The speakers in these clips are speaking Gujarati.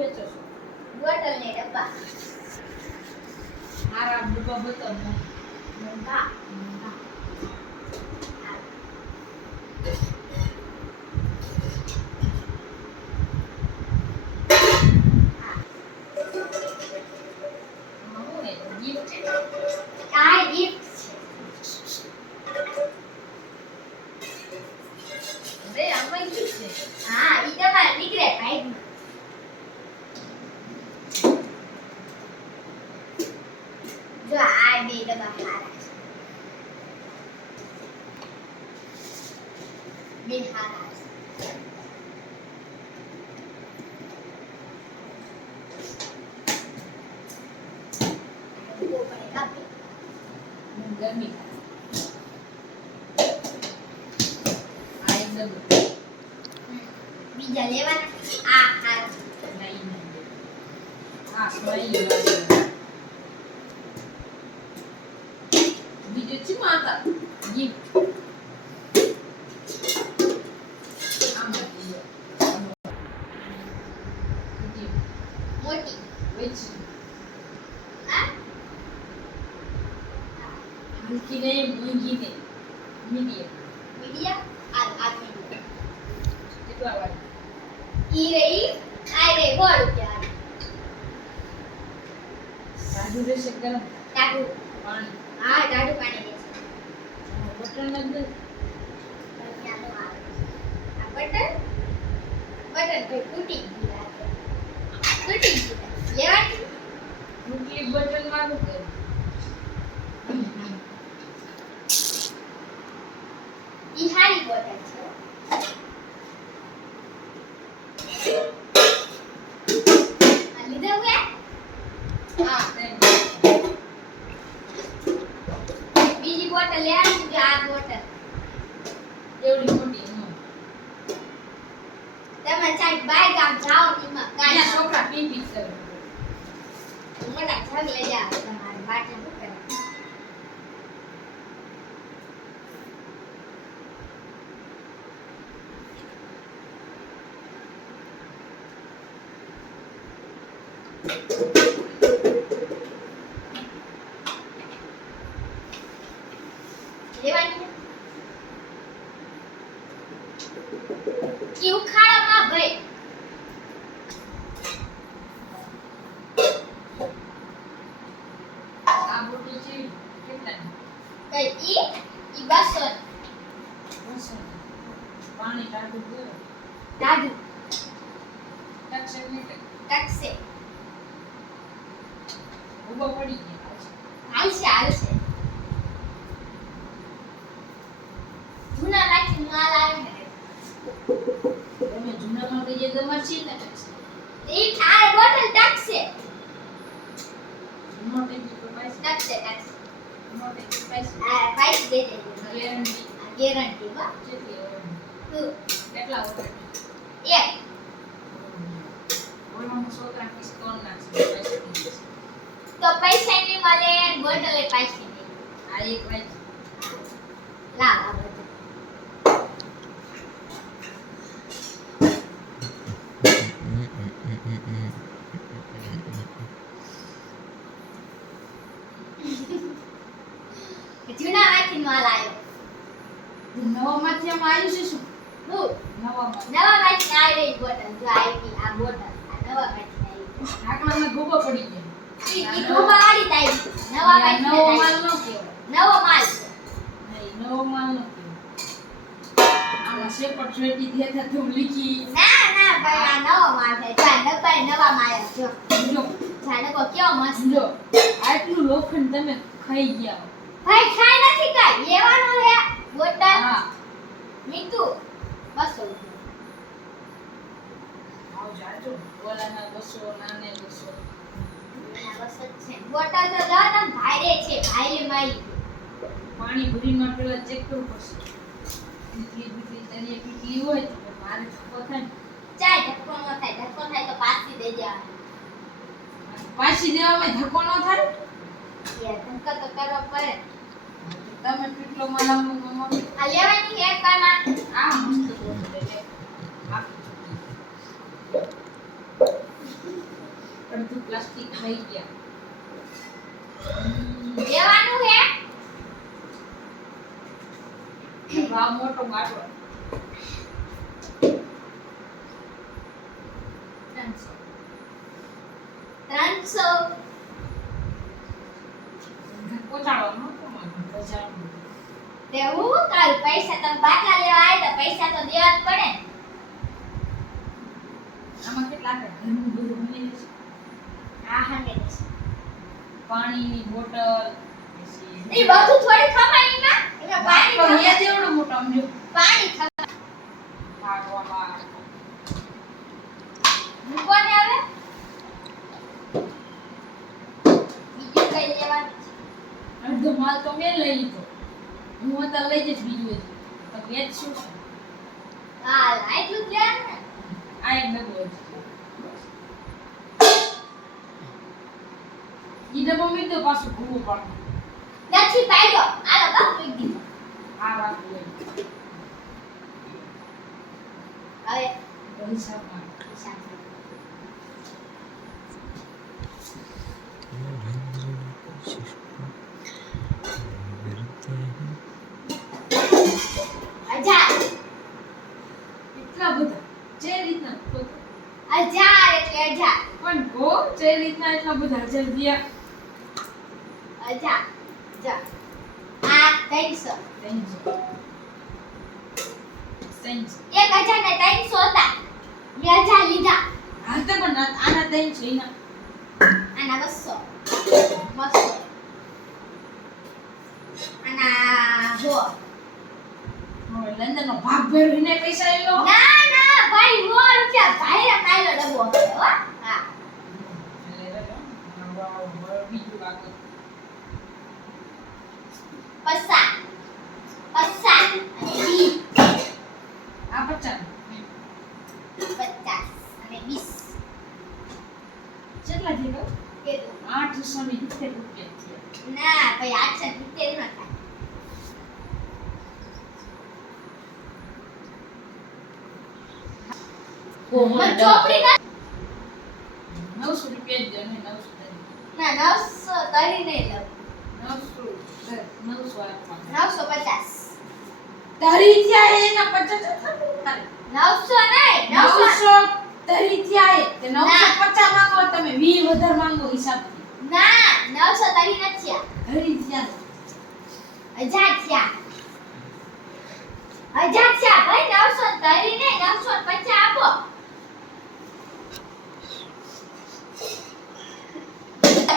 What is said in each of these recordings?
વેચો છો? બોટલ ને ડબ્બા. મારા ડબ્બા બતાવો. મોંઘા. આમાં શું છે? ગિફ્ટ છે? આ ગિફ્ટ અરે આમાં ગિફ્ટ છે. છે. હા ઈ તમારા દીકરે ભાઈ. જો આ બે ડબ્બા સારા છે. બે સારા છે. ઉપર કાપી. ગરમી આ એકદમ બીજા લેવાના આ સારા નહીં આ સ્માઈલ બીજું છે માતા ગિફ્ટ આમાં મોટી વેચી આ હલકી નહીં મોંઘી નહીં મીડિયમ મીડિયા આ મીડિયા કેટલા વાળી ઈ રહી આ રે બોલ ક્યાં સાજુ રહેશે ગરમ ટાટુ પાણી હા ટાટુ પાણી દે છે બટન નથી ત્યાંનો આવે આ બટન ભાઈ તૂટી ગયું તૂટી ગયું લેવાની મુકલી બટન મારું કર ઈ હારી બોટલ છે આ લીધા ગયા હા થેન્ક બીજી બોટલ લેવાની છે આ બોટલ એવડી મોટી નો તમે સાહેબ બાય ગામ જાઓ એમાં કાયા કાયા છોકરા પી પી કરે મોટા જગ લઈ જાઓ તમારે બાટલ શું કરે લેવાની કી ઉખાડામાં ભાઈ આ બોટલ છે કેટલા કઈ ઈ બસો પાણી ટાટુ કરો દાદુ ટક્સર નહીં ટકસે ઉભો પડી ગયા હાલશે હાલશે જૂના લાખી માલ આવે ને તમે જૂનામાં કહીએ તો મરચી ને ટક્સર ઈ આ બોટલ ટકસે જૂનો ટેકી તો પૈસા ટકસે જૂનો ટેકી પૈસા આ પાઈસ દે દે ગેરંટી આ ગેરંટી બા કેટલી હોય તું કેટલા હોય એક ઓલામાં છોકરા ડિસ્કાઉન્ટ નાખશે પૈસા દીધે છે. તો પૈસા નહીં મળે બોટલે પૈસા નહીં આ એક વાય લાવ આ બોટલ જૂના માંથી માલ આવ્યો નવામાંથી આમ આવ્યું છે શું હું નવામાં નવા માંથી આવી રહી બોટલ જો આવી આ બોટલ આ નવા માંથી આવી ઢાંકણામાં ગોબો પડી ગયો ઈ ગોબા વાળી તાઈ નવા માંથી નવો માલ નો કહેવાય નવો માલ છે નહીં નવો માલ નો કહેવાય આમાં શેપટ શેટી દેતા તું લીખી ના ના ભાઈ આ નવો માલ છે જા ડબ્બા નવા માલ જો જો જા નકો કેવો મસ્ત જો આટલું લોખંડ તમે ખાઈ ગયા ભાઈ ખાઈ નથી કાઈ લેવાનું હે બોટલ હા મીઠું બસો આવ જાજો ઓલાના 200 નાને 200 બોટલ તો લો તમ ભાઈરે છે ભાઈરે મારી પાણી ભરીમાં પેલા ચેક કરવું પડશે કેટલી તરીએ કેટલી હોય તો મારે ધક્કો થાય ને. ચાય ધક્કો ન થાય ધક્કો થાય તો પાછી દે દેવાની પાછી દેવામાં ધક્કો ન થાય યાર ધક્કો તો કરવો પડે તમે કેટલો માલામાં મમ્મી આ લેવાની એક કાના આ મસ્ત બોલ છે આ બધું પ્લાસ્ટિક થઈ ગયા. લેવાનું હે ભાવ મોટો બાટલો 300 પોચાડવાનો બજાર તે હું કાલ પૈસા તમે બાટલા લેવા આવ્યા તો પૈસા તો દેવા જ પડે ને. આમાં કેટલા છે ઘરનું બધું મળી જશે. હા હા કે પાણીની બોટલ એ બધું થોડી ખમાઈ ના એમાં પાણી પણ ખમાય. એ દેવડો મોટો સમજો પાણી ખમાય. ભાગવામાં મૂકોને હવે બીજું કઈ લેવાનું છે? અડધો માલ તો મેં લઈ લીધો. હું અત્યારે લઈ જઈશ બીજું જ તો વેચશું છે. હા એટલું જ લેવાનું ને. આ એક ડબ્બો છે. ઈ ડબ્બો મૂકી દો પાછું ભૂવું પણ નથી પાડ્યો આલો બસ મૂકી દીધો. આ વાત લઈ હવે પૈસામાં હિસાબ હજાર એટલા બધા જે રીતના તો હજાર એટલે હજાર પણ ગો જે રીતના એટલા બધા હજાર દિયા હજાર હજાર આ 300 સેન્સ 1000 ને 300 હતા મેં 1000 લીધા હા તો પણ આના દઈ છે ના આના 200 આના હો હવે લંડન નો ભાગ ભરીને પૈસા લઈ લો ના ના ભાઈ હો રૂપિયા ભાઈ કાયલો ડબ્બો હતો હો હા બીજું કાગળ પસા અને 20 આ 50 અને 20 કેટલા થયો કેટલું 870 રૂપિયા થયા ના ભાઈ 870 ના થાય મને ચોપડી ના 900 રૂપિયા જ દે ને 900 ના 900 તરી નહીં લઉં 900 આપવા 950 તારી થયા એના 50 થાય 900 નહીં 900 900 તારી થયા તે 950 માંગો તમે 20 વધારે માંગો હિસાબથી ના 900 તરી નથી તારી થયા 1000 થયા 1000 થયા ભાઈ 900 તરી નહીં 950 આપો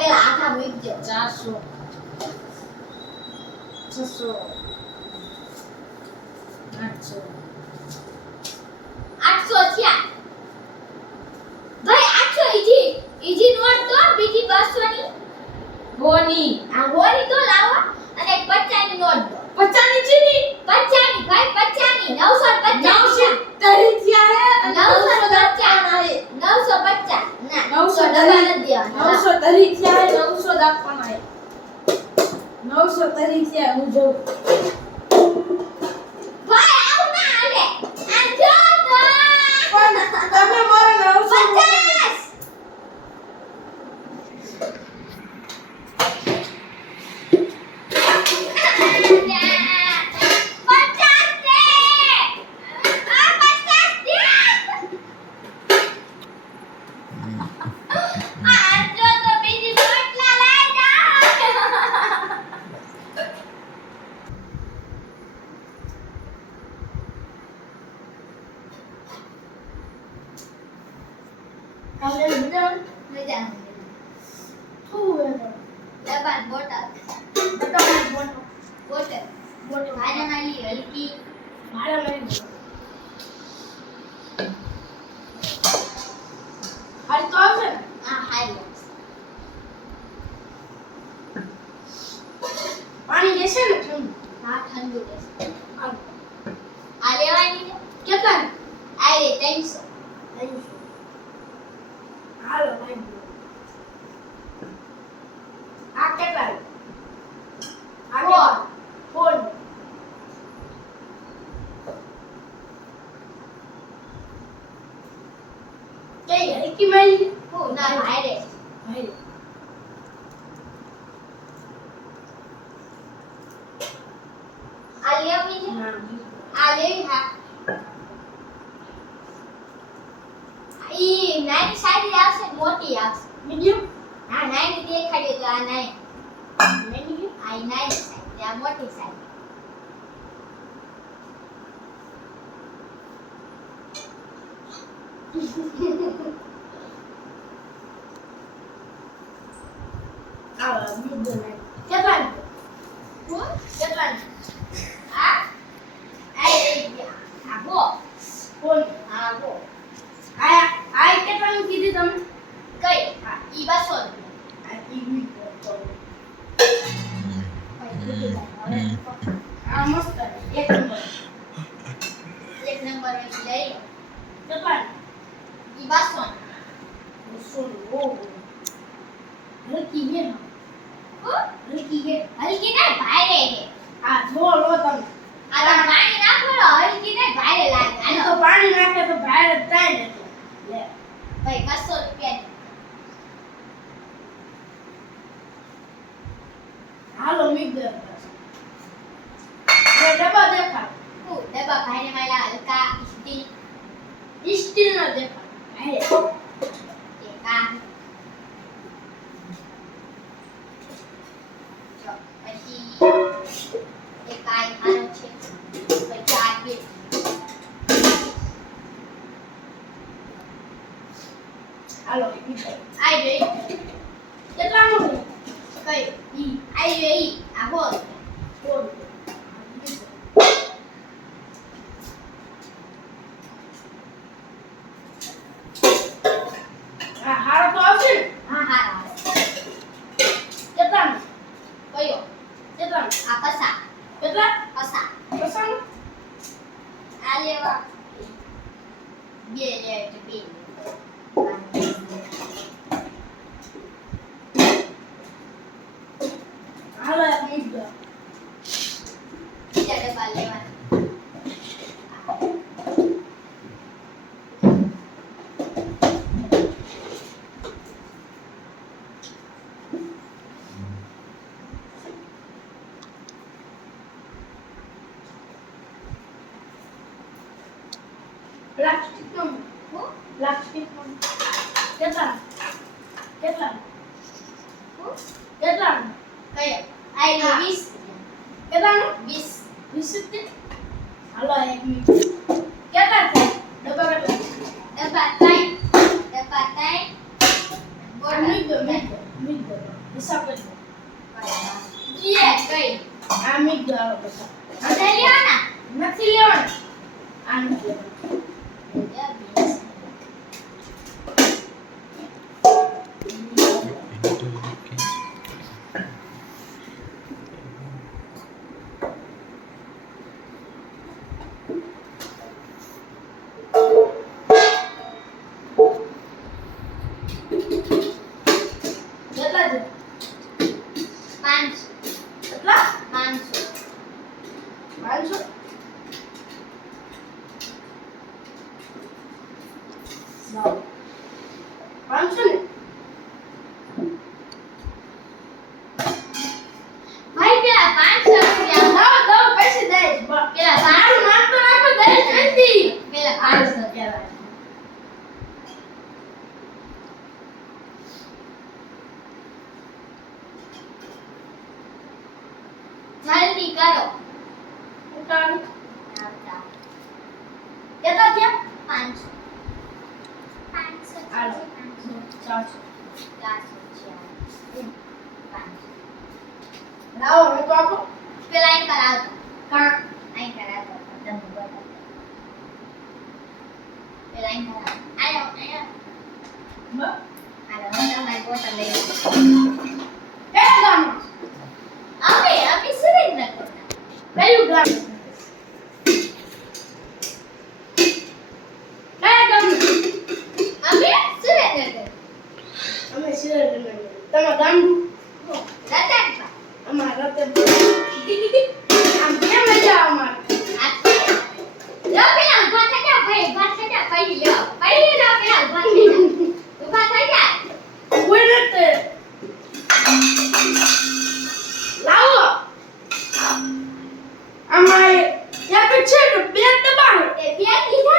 પેલા આખા મૂકજો 400 600 800 800 થયા ભાઈ 800 ઈજી નોટ તો બીજી 200 ની ગોની આ હોરી તો લાવો અને એક 50 ની નોટ દો 50 ની ચીની 50 ની ભાઈ 50 ની 950 900 તારી થયા હે 950 ના 900 ડબ્બા નથી દેવાના 900 તારી થયા હે 900 આપવાના હે 900 તારી થયા હું જોઉં ભાઈ આવ ના હાલે આ જો તો પણ તમે મારા 900 પાણી દેશે ને ઠંડુ આ લેવાની છે કેટલા આ રે 300 હાલો ભાઈ આ કેટલા ફોર ફોન કઈ હલકી મારી હું ના ભાઈ રે ભાઈ આ લેવી છે ના આ લેવી હા ઈ નાની સાઈઝ આવશે કે મોટી આવશે મીડિયમ હા નાની દેખાડ્યો તો આ નાની મીડિયમ આ ઈ નાની સાઈઝ આ મોટી સાઈઝ આ મીડિયમ કેટલા હું કેટલા આ આ લઈ ગયા આ ગો કોણ આ ગો આ કેટલાનું કીધી તમે કઈ હા ઈ 200 આ ઈવી આ મસ્ત એક નંબર એક નંબર લઈ કેટલા ઈ 200 સોળ ઓ હલકી હે હલકી હે હલકી ને ભારે હે આ જો લો તમે આ તો પાણી નાખો ને હલકી ને ભારે લાગે આ હાલો તો પાણી નાખે તો બહાર જ થાય ને લે ભાઈ 200 રૂપિયા હાલો મીક દે એ ડબ્બા દેખા હું ડબ્બા ભારે માલા હલકા સ્ટીલ સ્ટીલ નો દેખા હે એક આ જો પછી એક આ હારો છે પછી આ બે હાલો ઈ આ રે કેટલાનું કઈ ઈ આ રે ઈ આ બોલ કોણ આ હારો તો આવશે ને હા હા કેટલાનું કયો કેટલાનું આ પસા કેટલા પસા પસંદ આ લેવા બે લે બે હાલો એક મીક દે બીજા ડબ્બા લેવા પ્લાસ્ટિક નો હું પ્લાસ્ટિક નો કેટલા કેટલા હું કેટલા કયો આ લે 20 કેટલાનું 20 વિશુદ્ધ હાલો એક મીક કેટલા છે ડબ્બા કેટલા ડબ્બા ત્રણ આ મીક દે મીક દે હિસાબ કરી દો લે કઈ આ મીક દે હાલો પૈસા અને લેવાના નથી લેવાનું આ નથી લેવાનું કેટલા છે 500 કેટલા 500 500 લાવ 500 ને ભાઈ પેલા 500 રૂપિયા લાવ દો પૈસે દઈશ પેલા મારું નામ તો નાખો દઈશ નથી પેલા 500 કહેવાય જલ્દી કરો ઉતાર આવતા કેટલા થયા 500 500 હાલો 400 400 લાવો હવે તો આપો પેલા અહીં કરાવતો કાં અહીં કરાવતો તમને બતાવો પેલા અહીં કરાવતો આયો આયો હાલો હું તમારી બોટલ લઈ લઉં એક ગામ અમે સુરેન્દ્રનગર કયું ગામ કયા ગામ અમે સુરેન્દ્રનગર અમે સુરેન્દ્રનગર તમારા ગામ રતનપા અમારા રતન આમ કેમ મજા અમાર લો પેલા ઉભા થઈ જાઓ ભાઈ ઉભા થઈ જાઓ પડી લો પડી લો પેલા ઉભા થઈ જાઓ ઉભા થઈ જાઓ કોઈ નથી આમાં એક જ છે ને બે ડબ્બા છે. એ બે લીધા